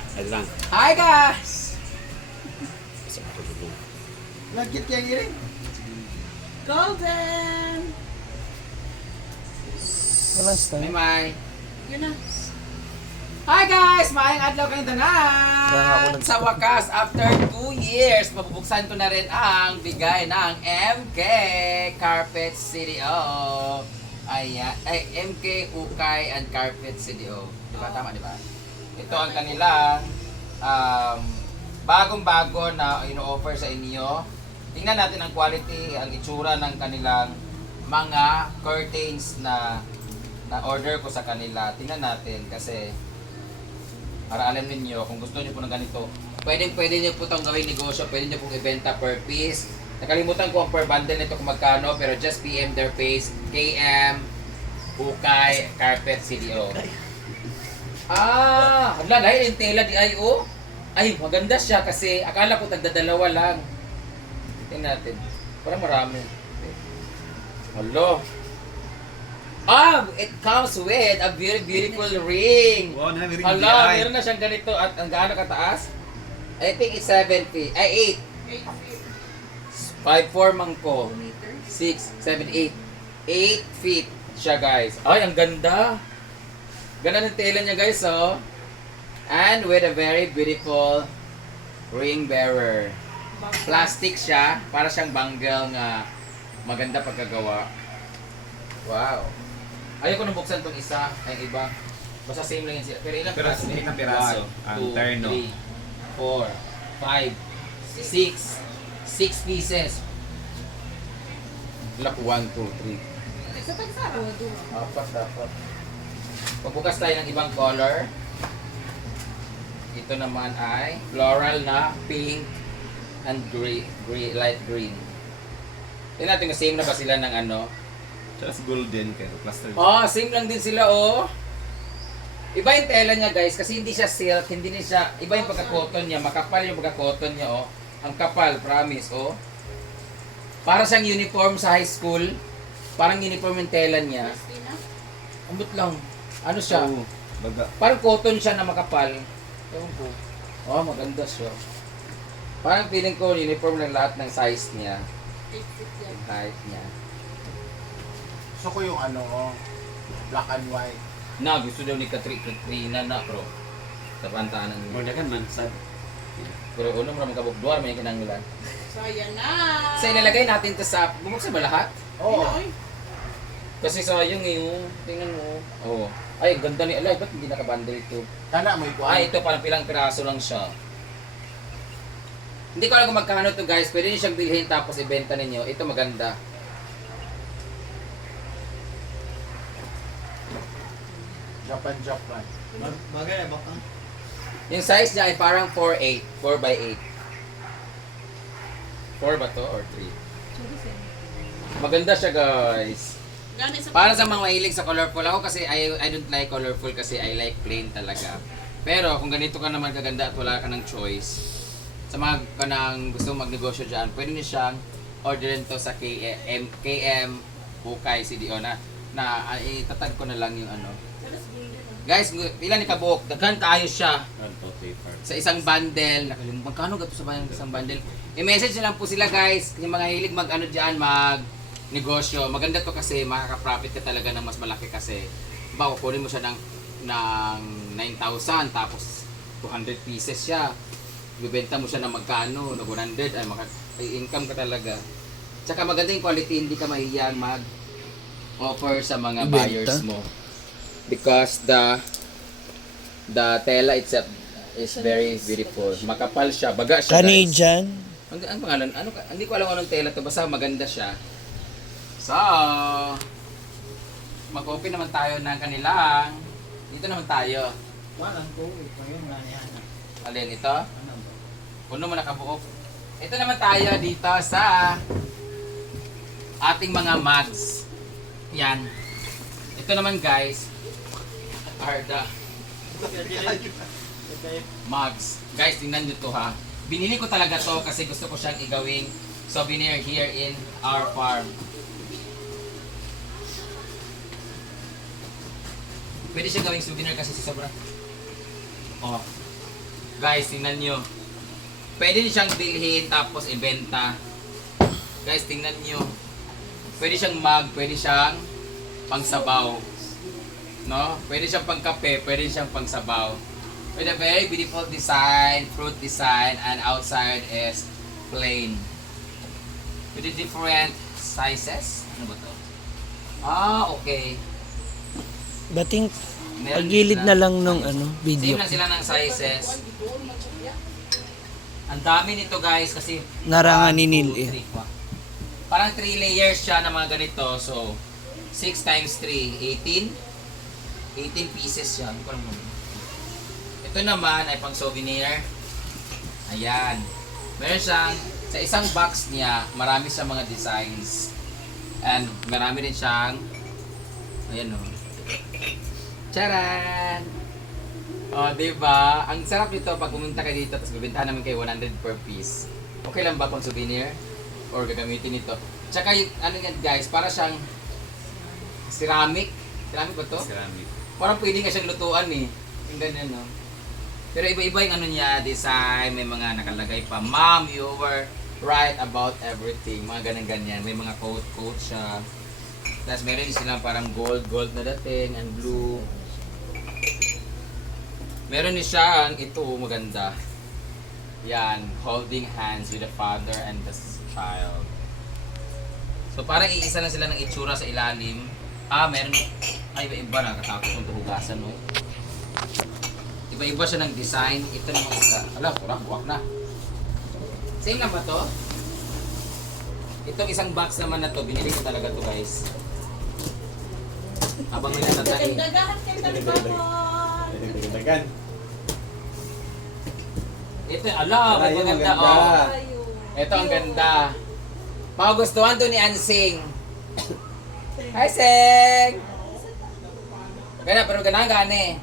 lang. Hi guys! Sa matulog. Lagkit yang iring. Golden! May may. Yun na. Hi guys! Maayong adlaw kayong tanan! Sa wakas, after 2 years, mabubuksan ko na rin ang bigay ng MK Carpet CDO. Ayan. Ay, MK Ukay and Carpet CDO. Diba? Tama, diba? Ito ang kanilang bagong-bago na ino-offer sa inyo. Tingnan natin ang quality, ang itsura ng kanilang mga curtains na order ko sa kanila. Tingnan natin kasi para alam niyo kung gusto niyo po ng ganito. Pwede niyo po itong gawing negosyo, pwede niyo pong ibenta per piece. Nakalimutan ko ang per bundle nito kung magkano, pero just PM their page, KM Ukay Carpet CDO. Hala, dahil yung tela di IO. Ay, maganda siya kasi akala ko tagdadalawa lang. Tingnan natin. Parang marami. Hello. It comes with a very beautiful ring. Wow, na may ring Hala, di ay. meron na siyang ganito at ang gaano kataas? I think it's 7 feet. Ay, 8 feet. 8. 5'4" man ko. 2 meters. 6, 7, 8. 8 feet siya guys. Ay, ang ganda. Ganda ng tela niya guys, oh. And with a very beautiful ring bearer. Plastic siya. Para siyang bangle nga maganda pagkagawa. Wow. Ayoko nang buksan tong isa. Ay, iba. Basta same lang yan siya. Pero ilang Pero piraso? ilang piraso? Ang terno. 3, 4, 5, 6 pieces. Look, 1, 2, 3. Sa pagsara. Dapat. Pagbukas tayo ng ibang color. Ito naman ay floral na pink and light green. Tingnan natin kung same na ba sila ng ano. Just golden kayo, cluster. Same lang din sila, oh. Iba yung tela niya, guys, kasi hindi siya silk, hindi din siya, iba yung pagka-cotton niya, makapal yung pagka-cotton niya, oh. Ang kapal, promise, oh. Para siyang uniform sa high school, parang uniform yung tela niya. Christina? Ambot lang. Ano siya? Oh, baga. Parang cotton siya na makapal. Ewan ko. Maganda siya. Parang feeling ko, uniform lang lahat ng size niya, 8 feet yan. height niya. Gusto ko yung black and white. Na, gusto daw ni Katrina na, bro. Sa pantaan ng... Muna kan man, sad. Pero uno mo naman kabukduar, may kinangilan. So, ayan na. Sa ilalagay natin to sa... Bubuksan ba lahat? Oo. Ay, Kasi sayang yung... Tingnan mo. Oo. Ay, ganda ni Alay. Ba't hindi nakabundle ito? Sana may Ay, ito parang pilang piraso lang siya. Hindi ko alam kung magkano to guys. Pwede niyo siyang bilhin tapos ibenta ninyo. Ito maganda. Japan. Bagay na baka. Yung size niya ay parang 4'8". 4x8. 4 ba to or 3? Maganda siya guys. Gani sa Para sa mga mahilig sa colorful, ako kasi I don't like colorful kasi I like plain talaga. Pero kung ganito ka naman kaganda at wala ka ng choice, sa mga kanang gusto magnegosyo dyan, pwede niyo siyang orderin to sa KM Ukay CDO na itatag ko na lang yung ano. Guys, ilan ni kabuok? Daghan kaayo siya sa isang bundle. Magkano gato sa isang bundle? I-message na lang po sila guys, yung mga hilig mag-ano dyan, mag-negosyo. Maganda to kasi makaka-profit ka talaga ng mas malaki kasi. Diba, kukunin mo siya ng 9,000 tapos 200 pieces siya. Ibebenta mo siya ng magkano, ng 100, ay income ka talaga. Tsaka maganda yung quality, hindi ka mahiyang mag-offer sa mga buyers mo. Because the tela itself is very beautiful. Makapal siya, baga siya guys. Canadian. Ang pangalan? Hindi ko alam anong tela to, basta maganda siya. So, mag-open naman tayo ng kanilang. Dito naman tayo. Walang ko. Ngayon na yan. Alin ito? Ano ba? Puno mo nakabuok. Ito naman tayo dito sa ating mga mugs. Yan. Ito naman guys are the mugs. Guys, tingnan nyo to ha. Binili ko talaga to kasi gusto ko siyang igawing souvenir here in our farm. Pwede siya gawing souvenir kasi si sobra. Oh. Guys, tingnan nyo. Pwede din siyang bilhin tapos ibenta. Guys, tingnan nyo. Pwede siyang mug, pwede siyang pangsabaw. No? Pwede siyang pangkape, pwede siyang pangsabaw. With a very beautiful design, fruit design, and outside is plain. With the different sizes. Ano ba to? Ah, okay. Dating Meron pagilid sila. na lang nung video. Same lang sila ng sizes. Ang dami nito guys kasi Narangan ni 1, Neil 2, eh. 3, 4. Parang 3 layers siya ng mga ganito. So, 6 times 3, 18. 18 pieces siya. Ano ko lang muna. Ito naman ay pang souvenir. Ayan. Meron siyang, sa isang box niya, marami siyang mga designs. And marami rin siyang, ayan o. Charan! O, diba? Ang sarap nito pag pumunta ka dito tapos bibentahan namin kayo 100 per piece. Okay lang ba pang souvenir? Or gagamitin ito? Tsaka, ano yan guys, para siyang ceramic. Ceramic ba to? Ceramic. Parang pwede nga siyang lutuan eh. Yung ganyan, no? Pero iba-iba yung ano niya, design, may mga nakalagay pa. Mom, you were right about everything. Mga ganyan-ganyan. May mga coat siya. Tapos meron din silang parang gold na dating and blue. Meron din siyang ito, maganda. Yan, holding hands with the father and the child. So parang iisa lang sila ng itsura sa ilalim. Meron. Ay, iba-iba na. Katakot kong tuhugasan, no? Iba-iba siya ng design. Ito naman isa. Ala, buwak na. Same lang ba to? Itong isang box naman na to, binili ko talaga to guys. Habang may natatay. Dagahan kayo talibamon. Dagdagan. Ito, ala, maganda, maganda. oh. Ito ang ganda. Magugustuhan to ni Ansing. Hi, Sing! Gana, pero gana-gane.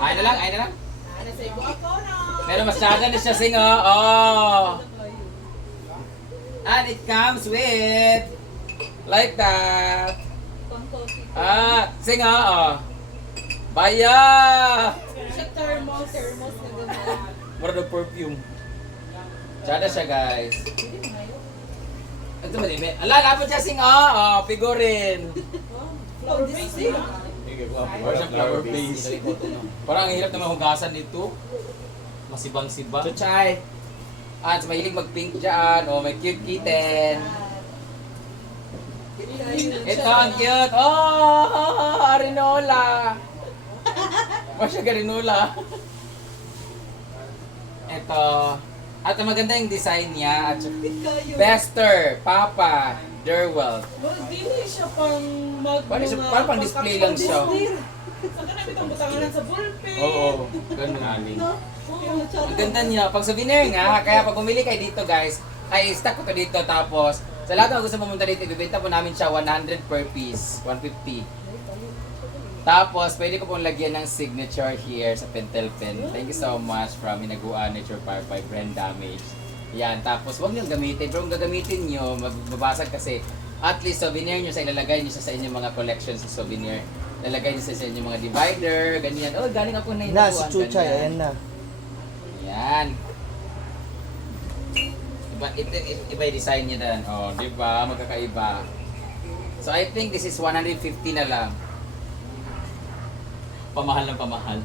Ay na lang. Ano sa ibo ako na? Pero masyado na siya, Sing, oh. Oh. And it comes with like that. Sing, oh. Baya! Sa thermos na gano'n. Mura ng perfume. Tsada siya, guys. Ito ba, di ba? Ala, lapot siya, Sing, oh. Oh, figurin. Flower base. Or siya flower base. Parang ang hirap naman hugasan dito. Masibang-sibang. Chuchay! At mahilig mag-pink dyan. O, may cute kitten. Ito ang cute. Oh! Arinola! Masya garinola. Ito. At ang maganda yung design niya. At Bester, Papa, Derwell. Dili siya pang Parang pang display lang siya. Saka namin itong butanganan sa bullpen. Oo, ganun. No? Ang ganda niya. Pag souvenir nga, kaya pag bumili kayo dito guys, ay stock ko to dito tapos sa lahat ng gusto pumunta dito, ibibenta po namin siya 100 per piece, 150. Tapos, pwede ko pong lagyan ng signature here sa pentel pen. Thank you so much from Inaguan Nature Park by Brand Damage. Yan, tapos huwag niyong gamitin. Pero kung gagamitin niyo, magbabasag kasi at least souvenir niyo sa ilalagay niyo sa inyong mga collections sa souvenir. Lalagay niyo sa inyong mga divider, ganyan. Oh, galing ako na Na, Inaguan. si Chuchay, ganyan. ayan na. Yan. Iba yung design niya dan. Oh, di ba? Magkakaiba. So I think this is 150 na lang. Pamahal ng pamahal.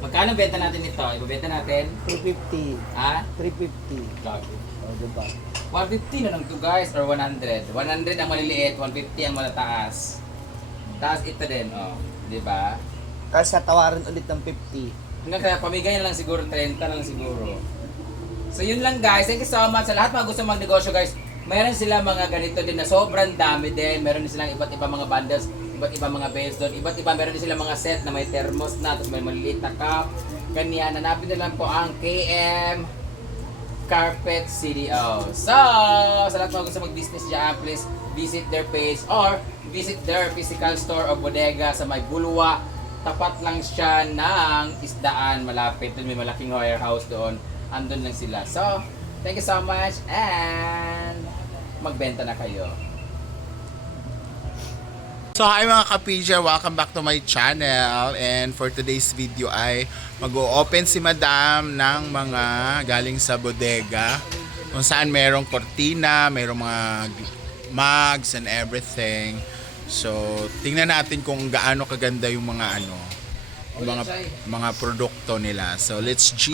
Magkano benta natin ito? Ibebenta natin? 350. Ha? 350. Gago. O, diba? 150 na lang to guys, or 100. 100 ang maliliit, 150 ang malataas. Tapos ito din, oh. Di ba? Kasi tawaran ulit ng 50. Hanggang kaya pamigay na lang siguro, 30 na lang siguro. So yun lang guys, thank you so much sa lahat mga gusto magnegosyo guys. Mayroon sila mga ganito din na sobrang dami din. Meron din silang iba't ibang mga bundles, iba't ibang mga bales doon. Iba't iba, meron din silang mga set na may thermos na, tapos may maliliit na cup. Ganyan, hanapin na lang po ang KM Carpet CDO. So, sa lahat mga gusto mag-business dyan, please visit their page or visit their physical store o bodega sa may Bulwa. Tapat lang siya ng isdaan, malapit. Doon may malaking warehouse doon. Andun lang sila. So, thank you so much and magbenta na kayo. So hi mga kapija, welcome back to my channel. And for today's video ay mag-o-open si Madam ng mga galing sa bodega. Kung saan merong kortina, merong mga mugs and everything. So tingnan natin kung gaano kaganda yung mga ano, yung mga produkto nila. So let's G!